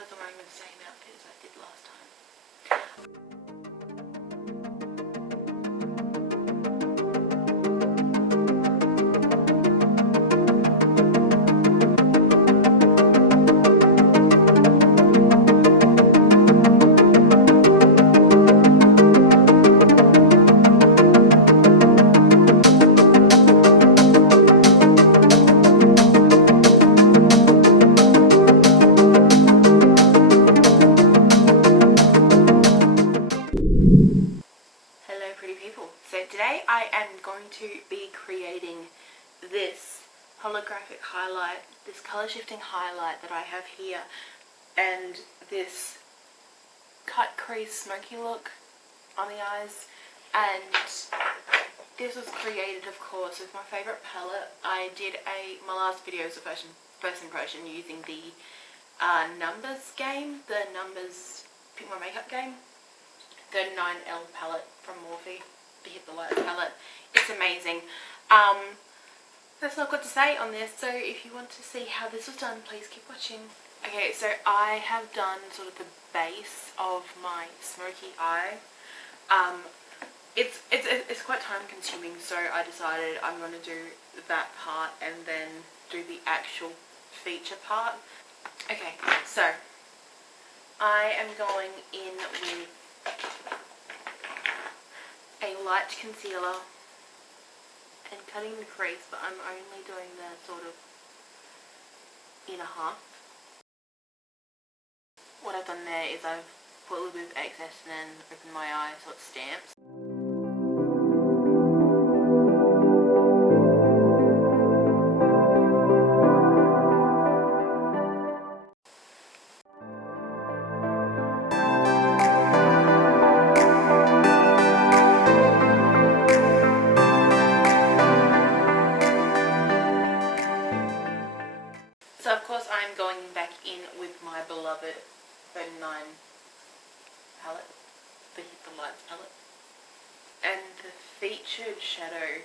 realised I'm wearing the same outfit as I did last time. I am going to be creating this holographic highlight, this colour shifting highlight that I have here, and this cut crease smoky look on the eyes. And this was created, of course, with my favourite palette. I did my last video was a first impression using the numbers game, the numbers pick my makeup game, 39L palette from MORPHE. The Hit the Lights palette. It's amazing. That's not good to say on this, so if you want to see how this was done, please keep watching. Okay, so I have done sort of the base of my smoky eye. It's quite time consuming, so I decided I'm going to do that part and then do the actual feature part. Okay, so I am going in with a light concealer and cutting the crease, but I'm only doing the sort of inner half. What I've done there is I've put a little bit of excess and then opened my eye so it stamps. So of course I'm going back in with my beloved 39 palette, the Hit the Lights palette. And the featured shadow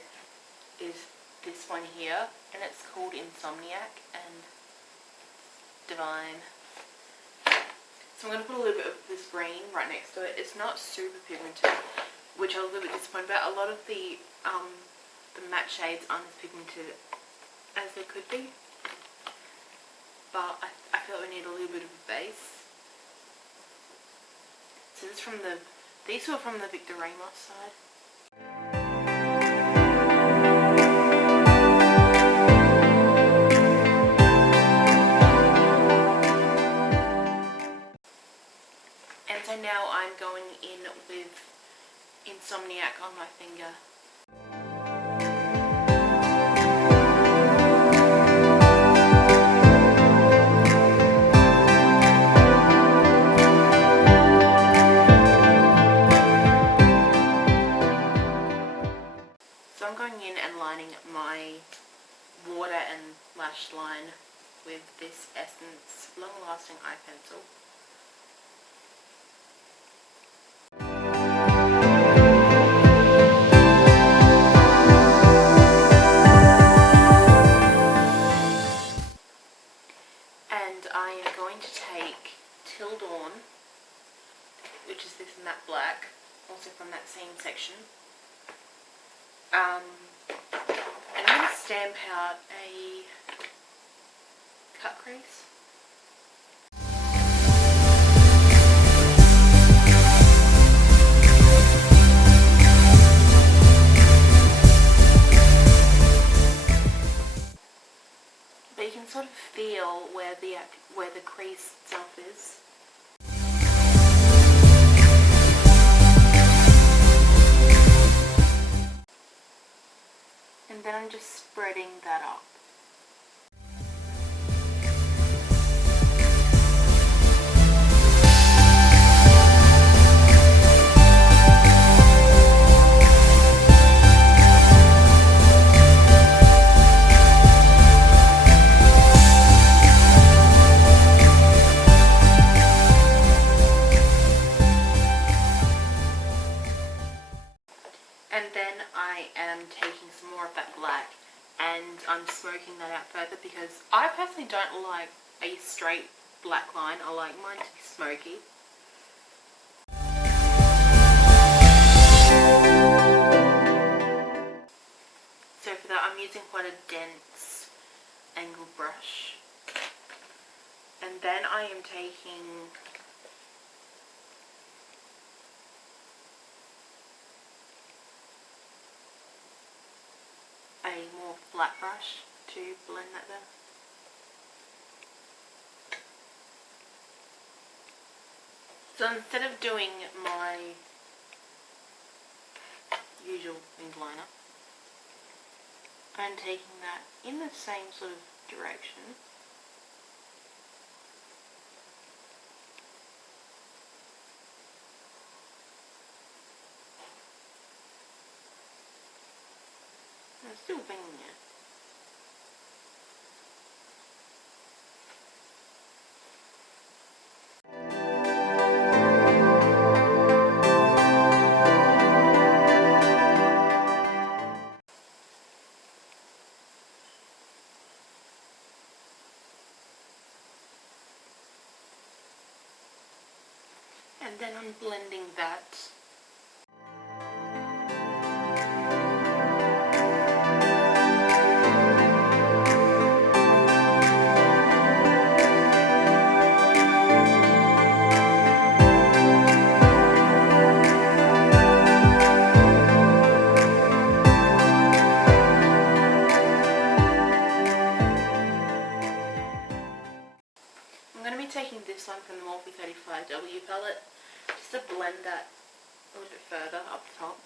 is this one here, and it's called Insomniac and Divine. So I'm going to put a little bit of this green right next to it. It's not super pigmented, which I was a little bit disappointed about. A lot of the matte shades aren't as pigmented as they could be. But I feel like we need a little bit of a base. So this is from these were from the Victor Ramos side. And so now I'm going in with Insomniac on my finger. So I'm going in and lining my water and lash line with this Essence Long Lasting Eye Pencil. And I am going to take Till Dawn, which is this matte black, also from that same section. And I'm going to stamp out a cut crease. But you can sort of feel where the crease itself is. And then I'm just spreading that up. And then I am taking some more of that black and I'm smoking that out further because I personally don't like a straight black line. I like mine to be smoky. So for that I'm using quite a dense angled brush. And then I am taking a more flat brush to blend that there. So instead of doing my usual winged liner, I'm taking that in the same sort of direction. I'm still winging it. And then I'm blending that. I'm going to be taking this one from the MORPHE 39L palette, just to blend that a little bit further up the top.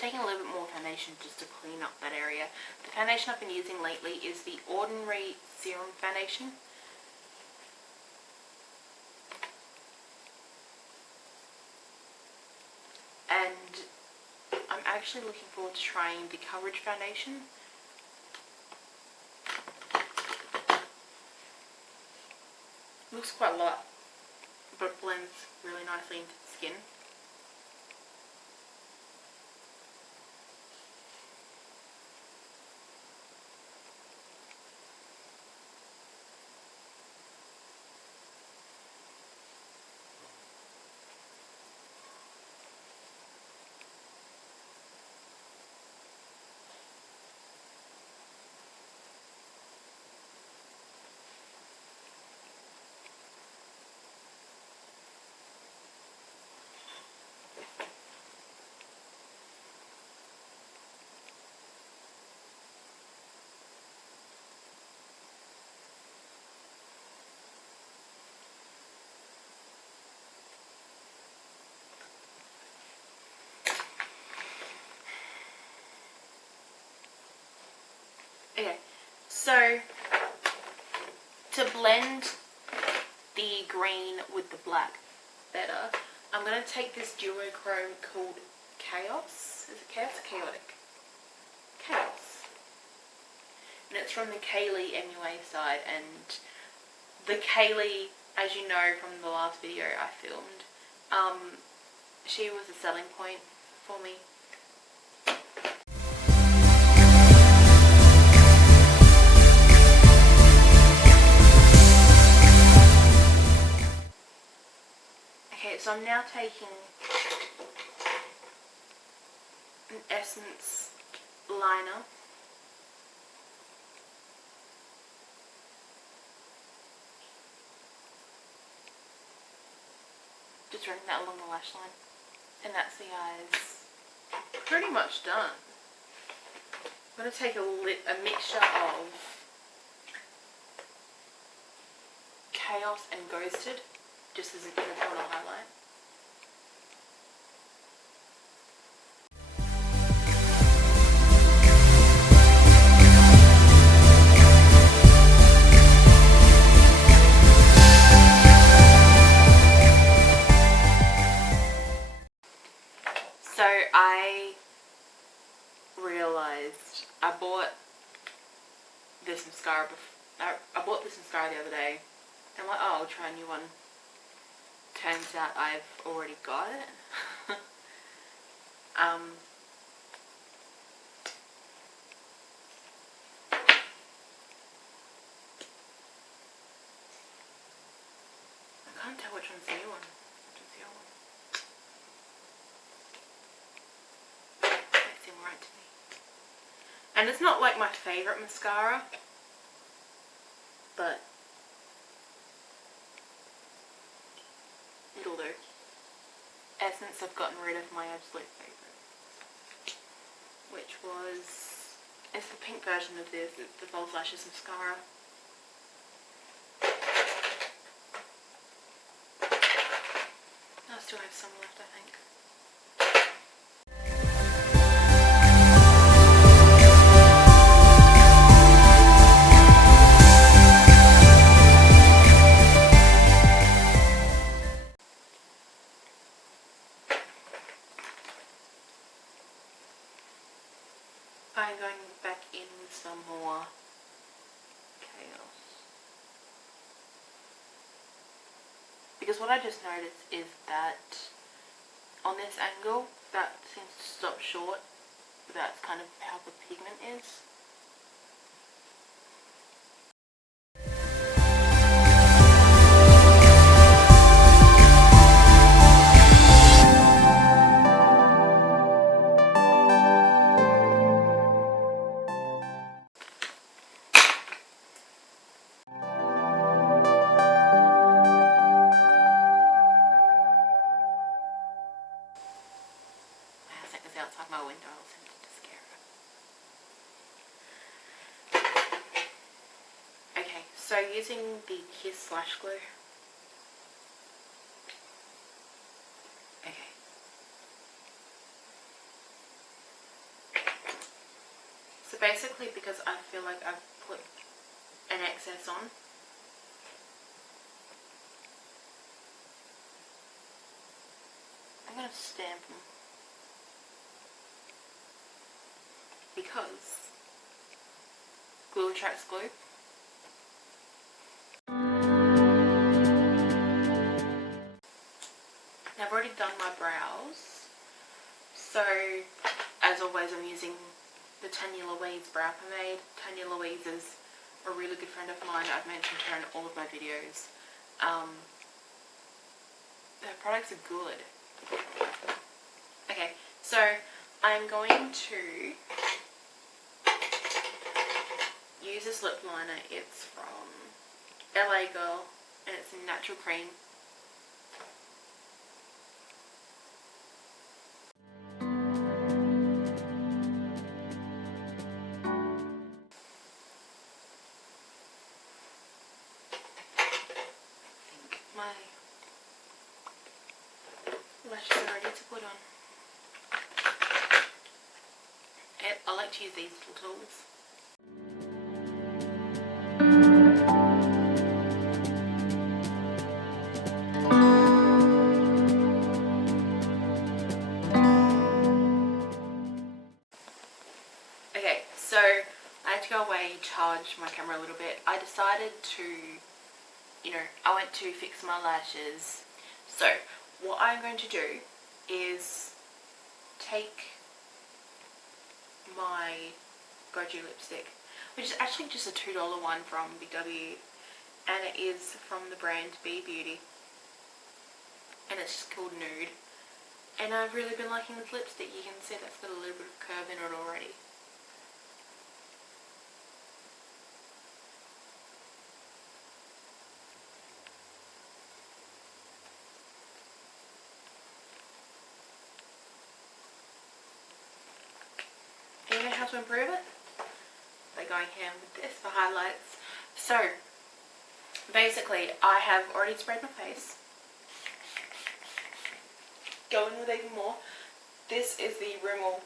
Taking a little bit more foundation just to clean up that area. The foundation I've been using lately is the Ordinary Serum Foundation. And I'm actually looking forward to trying the Coverage Foundation. Looks quite light, but blends really nicely into the skin. Okay, so to blend the green with the black better, I'm going to take this duochrome called Chaos. Is it Chaos or Chaotic? Chaos. And it's from the Kaylee MUA side, and the Kaylee, as you know from the last video I filmed, she was a selling point for me. So I'm now taking an Essence liner, just running that along the lash line, and that's the eyes pretty much done. I'm going to take a mixture of Chaos and Ghosted, just as a inner corner highlight. So I realised I bought this mascara I bought this mascara the other day. I'm like, oh, I'll try a new one. Turns out I've already got it. I can't tell which one's the new one. Which one's the old one? Doesn't seem right to me. And it's not like my favourite mascara, but it'll do. Essence, I've gotten rid of my absolute favourite, which was, it's the pink version of this. It's the False Lashes mascara. I still have some left, I think. I'm going back in with some more chaos. Because what I just noticed is that on this angle, that seems to stop short. That's kind of how the pigment is. Outside my window, I'll send it to scare her. Okay, so using the Kiss Slash Glue. Okay. So basically, because I feel like I've put an excess on, I'm going to stamp them. Because glue attracts glue. Now I've already done my brows, so as always I'm using the Tanya Louise brow pomade. Tanya Louise is a really good friend of mine. I've mentioned her in all of my videos. Her products are good. Okay, so I'm going to use this lip liner. It's from LA Girl and it's in Natural Cream. I think my lashes are ready to put on. I like to use these little tools. Okay, so I had to go away, charge my camera a little bit. I decided to, I went to fix my lashes. So what I'm going to do is take my Goju lipstick, which is actually just a $2 one from Big W, and it is from the brand Be Beauty, and it's just called Nude. And I've really been liking this lipstick. You can see that's got a little bit of curve in it already. And you know how to improve it? By going ham with this for highlights. So basically I have already sprayed my face. Going with even more. This is the Rimmel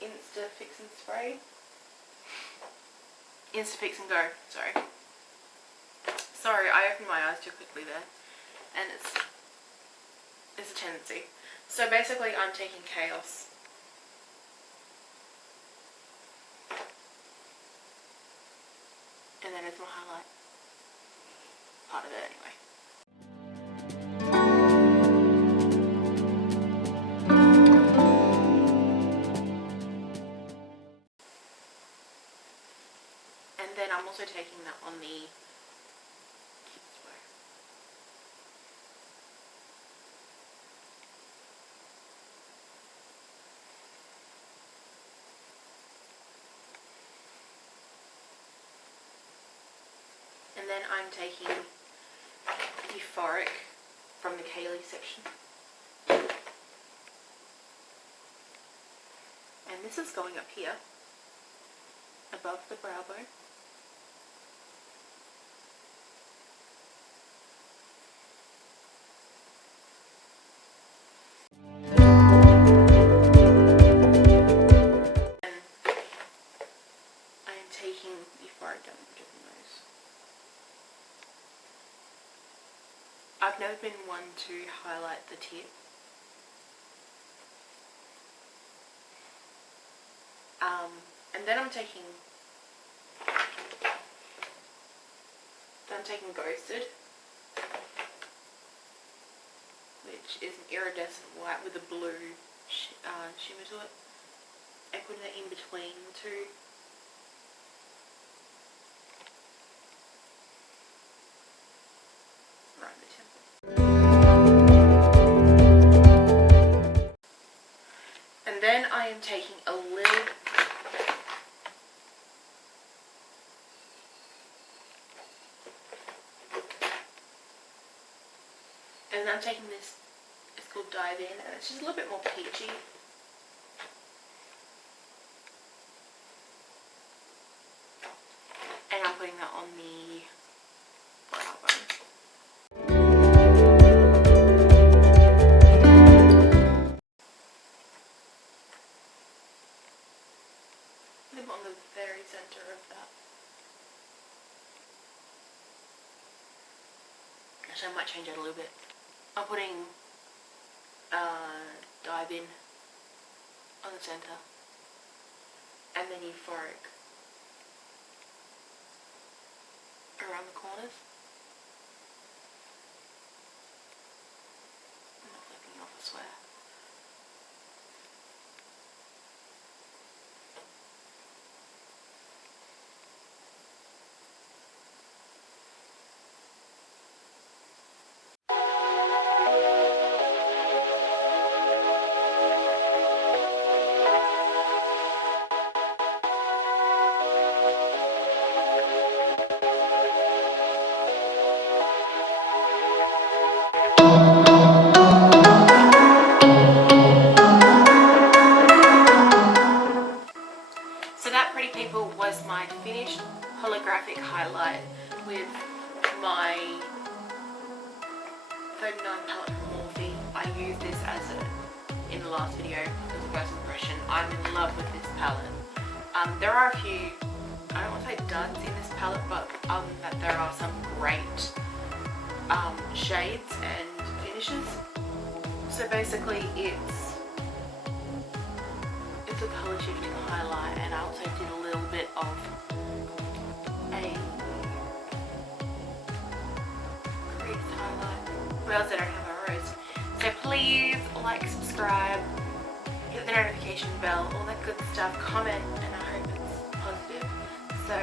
Insta Fix and Spray. Insta Fix and Go, sorry. Sorry, I opened my eyes too quickly there. And it's a tendency. So basically I'm taking Chaos. And that is my highlight. Part of it anyway. And then I'm also taking that on the and then I'm taking Euphoric from the Kaylee section. And this is going up here, above the brow bone. And I am taking Euphoric down the tip of the nose. I've never been one to highlight the tip. And then I'm taking Ghosted, which is an iridescent white with a blue shimmer to it, and putting it in between the two. Around the temple. And then I am taking a little and I'm taking this, it's called Dive In, and it's just a little bit more peachy. And I'm putting that on the brow bone. I'm on the very center of that. Actually, I might change it a little bit. I'm putting Dive In on the center, and then Euphoric around the corners. I'm not flipping off, I swear. So that, pretty people, was my finished holographic highlight with my 39 palette from Morphe. I used this as in the last video as a first impression. I'm in love with this palette. There are a few, I don't want to say duds in this palette, but other than that there are some great shades and finishes. So basically it's a colour shifting highlight, and I also did a little bit of a crease highlight. What else did I have a rose? So please like, subscribe, hit the notification bell, all that good stuff, comment, and I hope it's positive. So